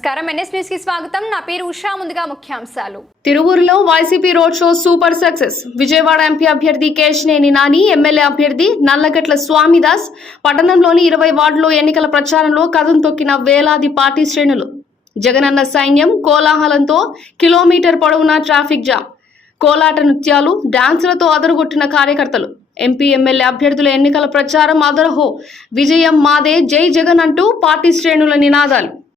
నమస్కారం. ఎన్ఎస్ స్వాగతం. నా పేరు ఉషా. ముందుగా ముఖ్యాంశాలు. తిరువూరులో YCP road show super success. Vijayawada MP అభ్యర్థి కేశినేని నాని ఎమ్మెల్యే అభ్యర్థి నల్లగట్ల స్వామిదాస్. పట్టణంలోని ఇరవై వార్డులో ఎన్నికల ప్రచారంలో కథం తొక్కిన వేలాది పార్టీ శ్రేణులు. జగనన్న సైన్యం కోలాహలంతో కిలోమీటర్ పొడవునా ట్రాఫిక్ జామ్. కోలాట నృత్యాలు డాన్సులతో అదరగొట్టిన కార్యకర్తలు. ఎంపీ ఎమ్మెల్యే అభ్యర్థుల ఎన్నికల ప్రచారం అదరహో. విజయం మాదే జై జగన్ అంటూ పార్టీ శ్రేణుల నినాదాలు.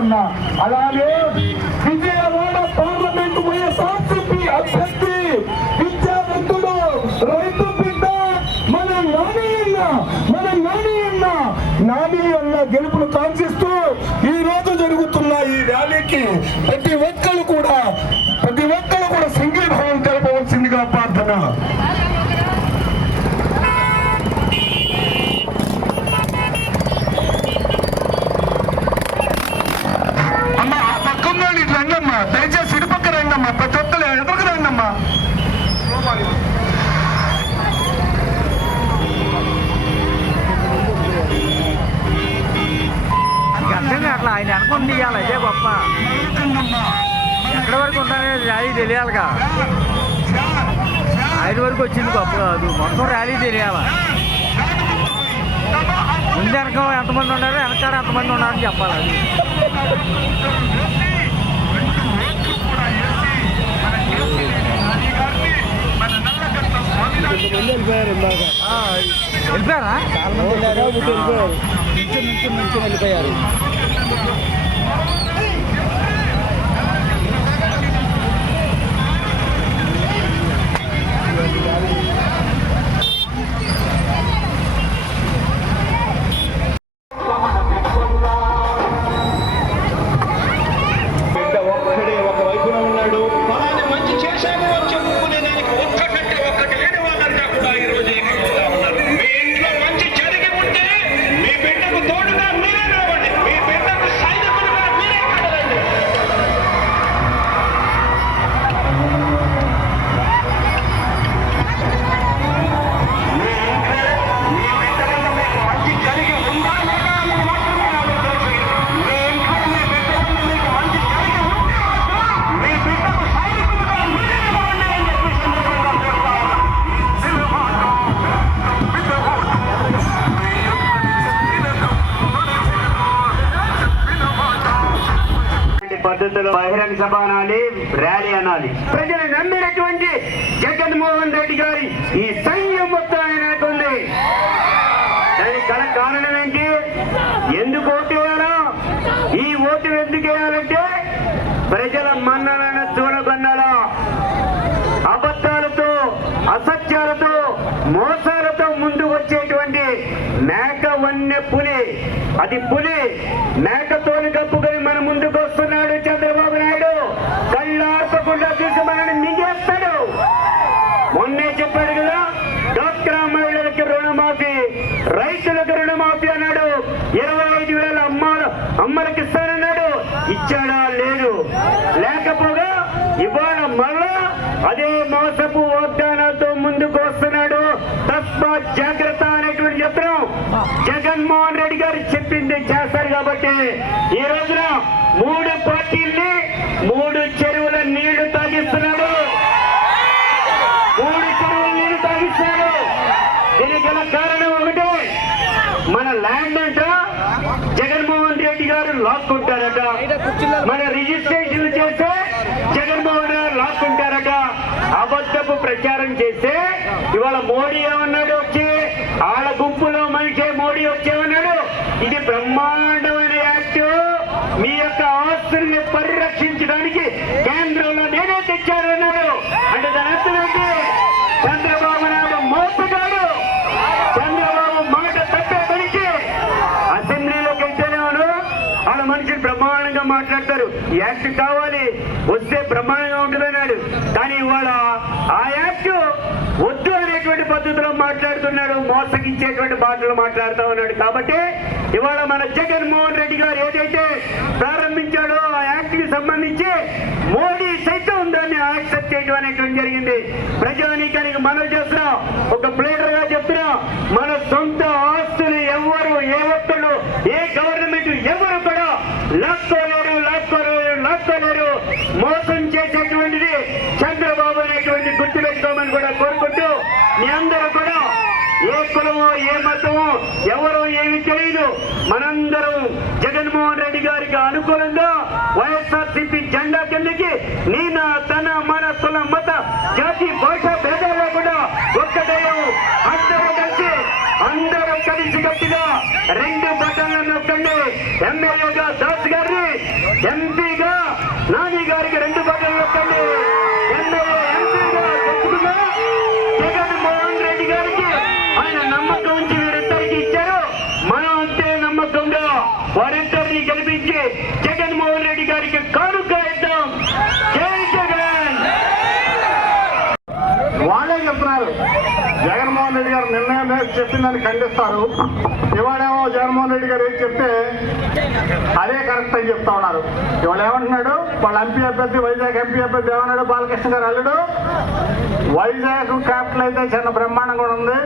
స్వామిదాసన్న అలాగే విజయవాడ పార్లమెంట్ వైఎస్ఆర్సీపీ అభ్యర్థి విద్యావంతుడు రైతు బిడ్డ మన నాని అన్న మన నాని అన్న. నాని అన్న గెలుపును కాంక్షిస్తూ ఈ రోజు జరుగుతున్న ఈ ర్యాలీకి ప్రతి అనుకుని ఇవ్వాలి అదే గొప్ప. ఎక్కడి వరకు ఉంటానే ర్యాలీ తెలియాలిగా. ఆయన వరకు వచ్చింది గొప్ప కాదు. మొత్తం ర్యాలీ తెలియాలా? ముందు వెనక ఎంతమంది ఉన్నారు? వెనకాడ ఎంతమంది ఉన్నారని చెప్పాలి అది. వెళ్ళిపోయారా? బిడ్డ కారణం ఏంటి? ఎందుకు ఓటు వేయాలా? ఈ ఓటు ఎందుకు వేయాలంటే ప్రజల మన్ననను చూడగొన్నాలా? అబద్ధాలతో అసత్యాలతో మోసాలతో ముందు వచ్చేటువంటి మేక వన్య పులి. అది పులి మేకతోని కప్పుకొని మన ముందుకు వస్తున్నాడు చంద్రబాబు నాయుడు. కళ్ళార్పకుండా చూసి మనల్ని మింగేస్తాడు. మొన్నే చెప్పాడు కదా డాక్టర్ మహిళలకి రుణమాఫీ రైతులకు రుణమాఫీ అన్నాడు ఇరవై ఐదు వేల అమ్మాలు అమ్మలకి ఇస్తానన్నాడు ఇచ్చాడా? లేదు. లేకపోగా ఇవాళ మరలా అదే మోసపు వాగ్దానాలతో ముందుకు వస్తున్నాడు తస్మా జాగ్రత్త అనేటువంటి చెప్తున్నాం జగన్మోహన్ రెడ్డి గారు చెప్పింది చేస్తారు కాబట్టి ఈ రోజున మూడు పార్టీల్ని మూడు చెరువుల నీళ్ళు తాగిస్తున్నాడు మూడు చెరువుల నీళ్ళు తాగిస్తున్నాడు దీనికి గల కారణం ఒకటే మన ల్యాండ్ అంట జగన్మోహన్ రెడ్డి గారు లాక్కుంటారట. మన రిజిస్ట్రేషన్ చేస్తే జగన్మోహన్ గారు లాక్కుంటారట. అబద్ధపు ప్రచారం చేస్తే ఇవాళ మోడీ ఏమన్నాడు వచ్చి? ఆడ గుంపులో మనిషే మోడీ వచ్చేమన్నాడు ఇది బ్రహ్మాండమైన యాక్ట్ మీ యొక్క ఆస్తుల్ని పరిరక్షించడానికి కేంద్రంలో నేనే తెచ్చానన్నాడు అంటే దాని అర్థం ఏంటి చంద్రబాబు నాయుడు మోసగాడు చంద్రబాబు మాట తప్పే మనిషి అసెంబ్లీలోకి వెళ్తేనేమను వాళ్ళ మనుషులు బ్రహ్మాండంగా మాట్లాడతారు ఈ యాక్ట్ కావాలి వస్తే బ్రహ్మాండంగా ఉంటుందన్నాడు. కానీ ఇవాళ ఆ యాక్ట్ వద్దు అనేటువంటి పద్ధతిలో మాట్లాడుతున్నాడు మోసగించేటువంటి మాటలు మాట్లాడుతూ ఉన్నాడు. కాబట్టి ఇవాళ మన జగన్మోహన్ రెడ్డి గారు ఏదైతే ప్రారంభించాడో ఆ యాక్ట్కి సంబంధించి మోడీ సైతం దాన్ని యాక్సెప్ట్ చేయడం అనేటువంటి జరిగింది. ప్రజానీకానికి మనం చేస్తున్నాం. ఒక ప్లేడర్గా చెప్తున్నాం. మన సొంత ఆస్తులు ఎవరు ఏ ఒక్కళ్ళు ఏ గవర్నమెంట్ ఎవరు కూడా లాక్కోలేరు. చేస్తున్నారు మోసం చేసేటువంటిది చంద్రబాబు అనేటువంటి గుర్తు పెట్టుకోమని కూడా కోరుకుంటూ మీ అందరూ కూడా ఏ కులమో ఏ మతమో ఎవరో ఏమి తెలియదు. మనందరం జగన్మోహన్ రెడ్డి గారికి అనుకూలంగా వైఎస్ఆర్ సిపి జెండా కిందకి నీన తన మన కుల మత జాతి భాష భేదాలు లేకుండా ఒక్కటేయం అందరూ కలిసి అందరూ కలిసి గట్టిగా రెండు బటన్లను నొక్కండి. ఎమ్మెల్యేగా దాస్ గారిని ఎంపీ నాని గారికి రెండు బటన్లు నొక్కండి. ఎమ్మెల్యే ఎంపీగా గట్టిగా జగన్మోహన్ రెడ్డి గారికి ఆయన నమ్మకం ఉంచి వీరిద్దరికి ఇచ్చారు. మనం అంతే నమ్మకంగా వారిద్దరిని గెలిపించి జగన్మోహన్ రెడ్డి గారికి కానుక ఇద్దాం. జై జగన్. వాళ్ళే చెప్తున్నారు. జగన్మోహన్ రెడ్డి గారు నిర్ణయం చెప్పిన చెప్పిందని ఖండిస్తారు. ఇవాళేమో జగన్మోహన్ రెడ్డి గారు ఏం చెప్తే అదే కరెక్ట్ అని చెప్తా ఉన్నారు. ఇవాళ ఏమంటున్నాడు? వాళ్ళ ఎంపీ అభ్యర్థి వైజాగ్ ఎంపీ అభ్యర్థి ఏమన్నాడు? బాలకృష్ణ గారు అల్లుడు. వైజాగ్ క్యాపిటల్ అయితే చిన్న బ్రహ్మాండంగా కూడా ఉంది.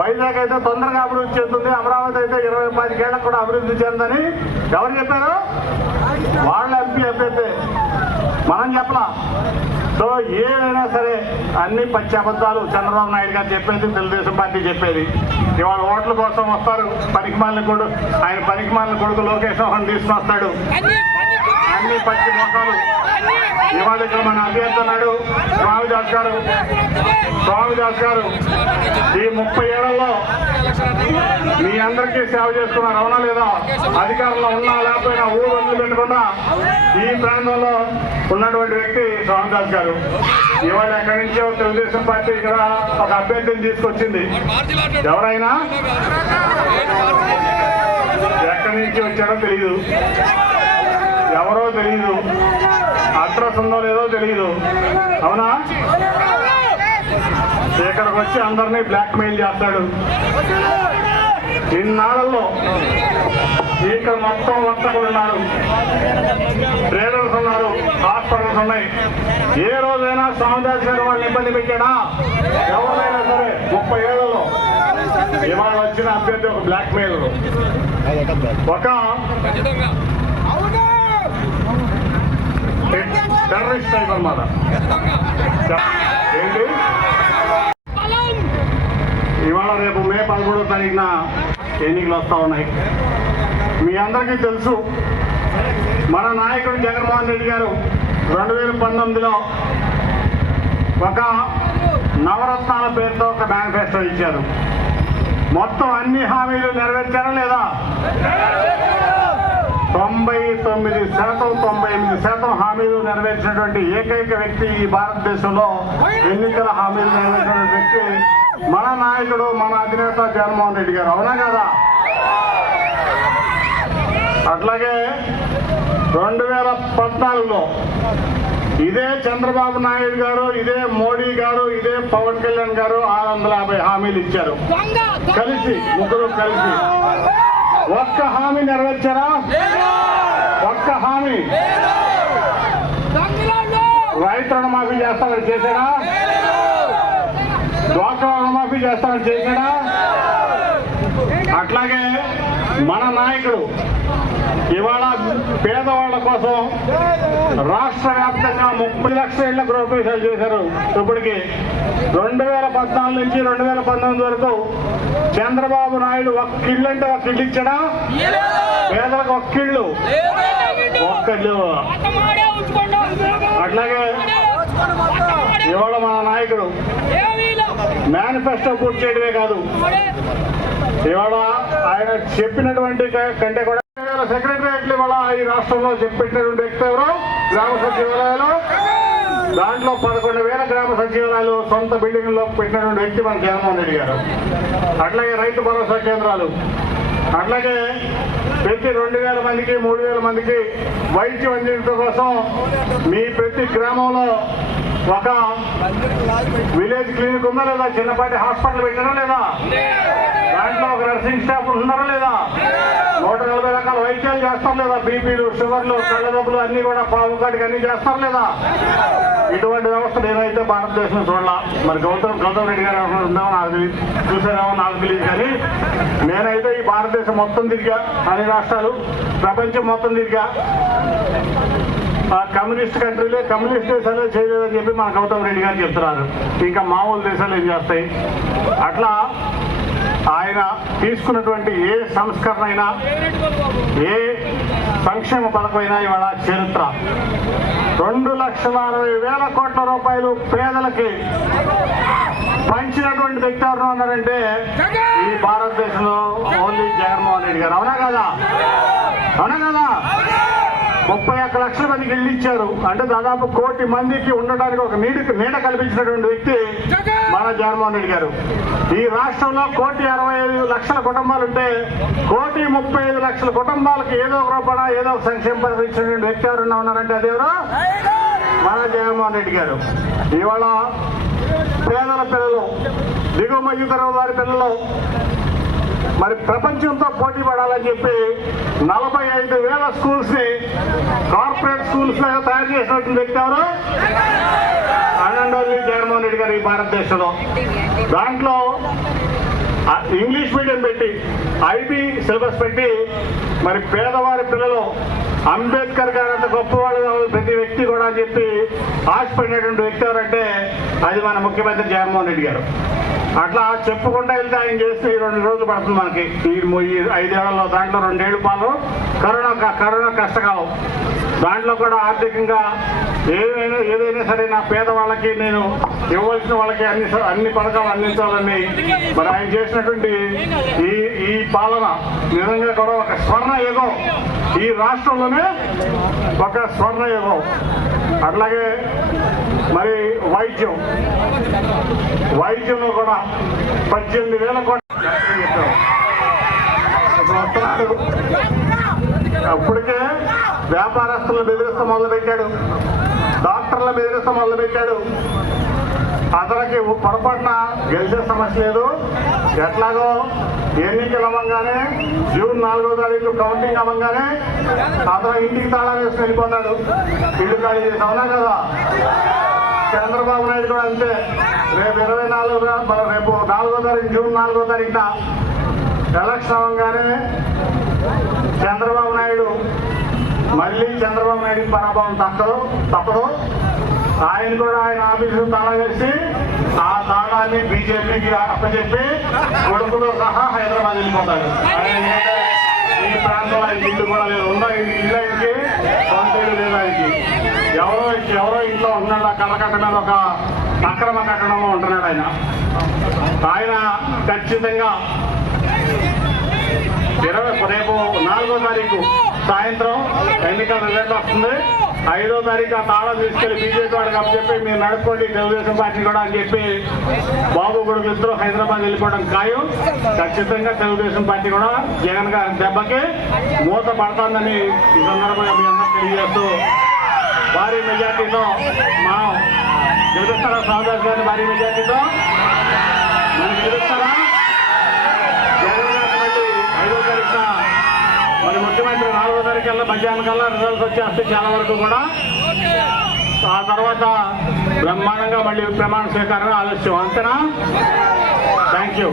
వైజాగ్ అయితే తొందరగా అభివృద్ధి చెందుతుంది. అమరావతి అయితే ఇరవై పదికేళ్ళకు కూడా అభివృద్ధి చెందని ఎవరు చెప్పారు? వాళ్ళ ఎంపీ అభ్యర్థి. మనం చెప్పలా. సో ఏదైనా సరే అన్ని పచ్చి అబద్ధాలు చంద్రబాబు నాయుడు గారు చెప్పేది తెలుగుదేశం పార్టీ చెప్పేది. ఇవాళ ఓట్ల కోసం వస్తారు పనికిమాలిన కొడు ఆయన పనికిమాలిన కొడుకు లోకేష్ మోహన్ వస్తాడు అన్ని పచ్చి మోసాలు. ఇవాళ ఇక్కడ మన అభ్యర్థి ఉన్నాడు స్వామిదాస్ గారు. స్వామిదాస్ గారు ఈ ముప్పై ఏళ్ళలో అందరికీ సేవ చేస్తున్నారు అవునా లేదా? అధికారంలో ఉన్నా లేకపోయినా ఊరు వదిలిపెట్టకుండా ఈ ప్రాంతంలో ఉన్నటువంటి వ్యక్తి రామదాస్ గారు. ఇవాళ ఎక్కడి నుంచో తెలుగుదేశం పార్టీ ఇక్కడ ఒక అభ్యర్థిని తీసుకొచ్చింది. ఎవరైనా? ఎక్కడి నుంచి వచ్చాడో తెలియదు ఎవరో తెలియదు అడ్రస్ ఉందో లేదో తెలియదు అవునా? ఇక్కడికి వచ్చి అందరినీ బ్లాక్ మెయిల్ చేస్తాడు. ఇన్నాళ్ళల్లో ఇక్కడ మొత్తం వర్తకులు ఉన్నారు. ట్రేడర్స్ ఉన్నారు హాస్పిటల్స్ ఉన్నాయి. ఏ రోజైనా సామదాస్ గారు వాళ్ళని ఇబ్బంది పెట్టాడా ఎవరైనా సరే ముప్పై ఏళ్ళలో ఇవాళ వచ్చిన అభ్యర్థి ఒక బ్లాక్ మెయిల్ ఒక టెర్రరిస్ట్ టైప్ అన్నమాట. ఏంటి? ఇవాళ రేపు మే పదమూడో తారీఖున ఎన్నికలు వస్తూ ఉన్నాయి. మీ అందరికీ తెలుసు మన నాయకుడు జగన్మోహన్ రెడ్డి గారు రెండు వేల పంతొమ్మిదిలో ఒక నవరత్నాల పేరుతో ఒక మేనిఫెస్టో ఇచ్చారు. మొత్తం అన్ని హామీలు నెరవేర్చారా లేదా? తొంభై తొమ్మిది శాతం తొంభై ఎనిమిది శాతం హామీలు నెరవేర్చినటువంటి ఏకైక వ్యక్తి ఈ భారతదేశంలో ఎన్నికల హామీలు నెరవేర్చినటువంటి వ్యక్తి మన నాయకుడు మన అధినేత జగన్మోహన్ రెడ్డి గారు అవునా కదా? అట్లాగే రెండు వేల పద్నాలుగులో ఇదే చంద్రబాబు నాయుడు గారు ఇదే మోడీ గారు ఇదే పవన్ కళ్యాణ్ గారు ఆరు వందల యాభై హామీలు ఇచ్చారు. కలిసి ముగ్గురు కలిసి. ఒక్క హామీ నెరవేర్చారా? ఒక్క హామీ. రైతు రుణమాఫీ చేస్తామని చేశాడా డ్వాక్రా రుణమాఫీ చేస్తామని చేశాడా అట్లాగే మన నాయకుడు ఇవాళ పేదవాళ్ళ కోసం రాష్ట్ర వ్యాప్తంగా ముప్పై లక్షల ఇళ్ళ గృహప్రవేశాలు చేశారు. ఇప్పటికి రెండు వేల పద్నాలుగు నుంచి రెండు వేల పంతొమ్మిది వరకు చంద్రబాబు నాయుడు ఒక్క ఇల్లు అంటే ఒక్క ఇల్లు ఇచ్చాడా? పేదలకు ఒక్క ఇల్లు. ఒక్క అట్లాగే ఇవాళ మన నాయకుడు మేనిఫెస్టో పూర్తి చేయడమే కాదు. ఇవాళ ఆయన చెప్పినటువంటి కంటే కూడా సెక్రటరియట్లు ఇవాళ ఈ రాష్ట్రంలో చెప్పినటువంటి వ్యక్తి ఎవరు? గ్రామ సచివాలయాలు. దాంట్లో పదకొండు వేల గ్రామ సచివాలయాలు సొంత బిల్డింగ్లో పెట్టినటువంటి వ్యక్తి మన జగన్మోహన్ రెడ్డి గారు. అట్లాగే రైతు భరోసా కేంద్రాలు. అట్లాగే ప్రతి రెండు వేల మందికి మూడు వేల మందికి వైద్యం అందించడం కోసం మీ ప్రతి గ్రామంలో ఒక విలేజ్ క్లినిక్ ఉందా లేదా? చిన్నపాటి హాస్పిటల్ పెట్టారా లేదా? దాంట్లో ఒక నర్సింగ్ స్టాఫ్ ఉన్నారా లేదా? నూట నలభై రకాల వైద్యాలు చేస్తాం లేదా? బీపీలు షుగర్లు కళ్ళ అన్ని కూడా పాము కాటికి అన్ని చేస్తారు లేదా? ఇటువంటి వ్యవస్థ నేనైతే భారతదేశం చూడాల. మరి గౌతమ్ గౌతమ్ రెడ్డి గారు ఏమన్నా నాకు చూసారేమో నాకు తెలియదు కానీ నేనైతే ఈ భారతదేశం మొత్తం తిరిగా అన్ని రాష్ట్రాలు ప్రపంచం మొత్తం తిరిగా ఆ కమ్యూనిస్ట్ కంట్రీలే కమ్యూనిస్ట్ దేశాలే చేయలేదని చెప్పి మన గౌతమ్ రెడ్డి గారు చెప్తున్నారు. ఇంకా మామూలు దేశాలు ఏం చేస్తాయి? అట్లా ఆయన తీసుకున్నటువంటి ఏ సంస్కరణ అయినా ఏ సంక్షేమ పథకమైనా ఇవాళ చరిత్ర. రెండు లక్షల అరవై వేల కోట్ల రూపాయలు పేదలకి పంచినటువంటి వ్యక్తి ఎవరు ఉన్నారంటే ఈ భారతదేశంలో ఓన్లీ జగన్మోహన్ రెడ్డి గారు. అవునా కదా? అవునా కదా? ముప్పై ఒక్క లక్షల మందికి ఇల్లు ఇచ్చారు. అంటే దాదాపు కోటి మందికి ఉండడానికి ఒక నీడ నీడ కల్పించినటువంటి వ్యక్తి మన జగన్మోహన్ రెడ్డి గారు. ఈ రాష్ట్రంలో కోటి అరవై ఐదు లక్షల కుటుంబాలు ఉంటే కోటి ముప్పై ఐదు లక్షల కుటుంబాలకు ఏదో ఒక రూపాయ ఏదో ఒక సంక్షేమ పథకం ఇచ్చినటువంటి వ్యక్తి ఎవరన్నా ఉన్నారంటే అదేవరు మన జగన్మోహన్ రెడ్డి గారు. ఇవాళ పేదల పిల్లలు దిగువ మధ్య తరగతి వారి పిల్లలు మరి ప్రపంచంతో పోటీ పడాలని చెప్పి నలభై ఐదు వేల స్కూల్స్ని కార్పొరేట్ స్కూల్స్ లాగా తయారు చేసినటువంటి వ్యక్తి ఎవరు? అనండోజీ జగన్మోహన్ రెడ్డి గారు ఈ భారతదేశంలో. దాంట్లో ఇంగ్లీష్ మీడియం పెట్టి ఐబీ సిలబస్ పెట్టి మరి పేదవారి పిల్లలు అంబేద్కర్ గారు అంత గొప్పవాడు ప్రతి వ్యక్తి కూడా అని చెప్పి ఆశపడినటువంటి వ్యక్తి ఎవరంటే అది మన ముఖ్యమంత్రి జగన్మోహన్ రెడ్డి గారు. అట్లా చెప్పుకుంటా వెళ్తే ఆయన చేస్తే రెండు రోజులు పడుతుంది మనకి. ఈ ఐదేళ్ళలో దాంట్లో రెండేళ్ళ పాలు. కరోనా క- కరోనా కష్టకాలం. దాంట్లో కూడా ఆర్థికంగా ఏదైనా ఏదైనా సరే నా పేదవాళ్ళకి నేను ఇవ్వాల్సిన వాళ్ళకి అన్ని స- అన్ని పథకాలు అందించాలని మరి ఆయన చేసినటువంటి ఈ ఈ పాలన నిజంగా కూడా ఒక స్వర్ణ యుగం. ఈ రాష్ట్రంలోనే ఒక స్వర్ణ యుగం. అట్లాగే మరి వైద్యం. వైద్యంలో కూడా పద్దెనిమిది వేల కోట్ల అప్పటికే వ్యాపారస్తులను బెదిరిస్తా మొదలుపెట్టాడు. డాక్టర్ల బెదిరిస్తా మొదలుపెట్టాడు. అతనికి పొరపాటున గెలిచే సమస్య లేదు. ఎట్లాగో ఎన్నికలు అవ్వగానే జూన్ నాలుగో తారీఖు కౌంటింగ్ అవ్వగానే అతను ఇంటికి తాళం వేసుకుని వెళ్ళిపోతాడు. ఇల్లు ఖాళీ చేసి అవునా కదా? చంద్రబాబు నాయుడు కూడా అంతే. రేపు ఇరవై నాలుగు రేపు నాలుగో తారీఖు జూన్ నాలుగో తారీఖున ఎలక్షన్ అవ్వగానే చంద్రబాబు నాయుడు మళ్ళీ చంద్రబాబు నాయుడు పరాభవం తప్పదు తప్పదు. ఆయన కూడా ఆయన ఆఫీసు తాళం వేసి ఆ తాళాన్ని బీజేపీకి అప్పచెప్పి కొడుకులో సహా హైదరాబాద్ వెళ్ళిపోతాడు. ఆయన ఈ ప్రాంతంలో ఆయన ఇల్లు కూడా లేదు. ఉన్న ఇల్లు ఆయనకి? పంతేడు లేదు ఆయనకి. ఎవరో ఎవరో ఇంట్లో ఉన్నాడు ఆ కళ్ళకట్ట మీద ఒక అక్రమ కట్టడంలో ఉంటున్నాడు ఆయన. ఆయన ఖచ్చితంగా ఇరవై రేపు నాలుగో తారీఖు సాయంత్రం ఎన్నికల రిజల్ట్ వస్తుంది. ఐదో తారీఖు ఆ తాళం తీసుకెళ్ళి బీజేపీ వాడికి అప్పచెప్పి మీరు నడుపుకోండి తెలుగుదేశం పార్టీ కూడా అని చెప్పి బాబు కొడుకు ఇద్దరు హైదరాబాద్ వెళ్ళిపోవడం ఖాయం. ఖచ్చితంగా తెలుగుదేశం పార్టీ కూడా జగన్ గారి దెబ్బకి మూత పడుతుందని ఈ సందర్భంగా మీ అందరూ తెలియజేస్తూ భారీ మెజార్టీతో మనం గెలుస్తారా స్వామిదాస్ గారిని భారీ మెజార్టీతో మనం గెలుస్తారా కల్లా మధ్యాహ్నం కల్లా రిజల్ట్స్ వచ్చేస్తే చాలా వరకు కూడా. ఆ తర్వాత బ్రహ్మాండంగా మళ్ళీ ప్రమాణ స్వీకారం ఆలస్యం. అంతేనా? Thank you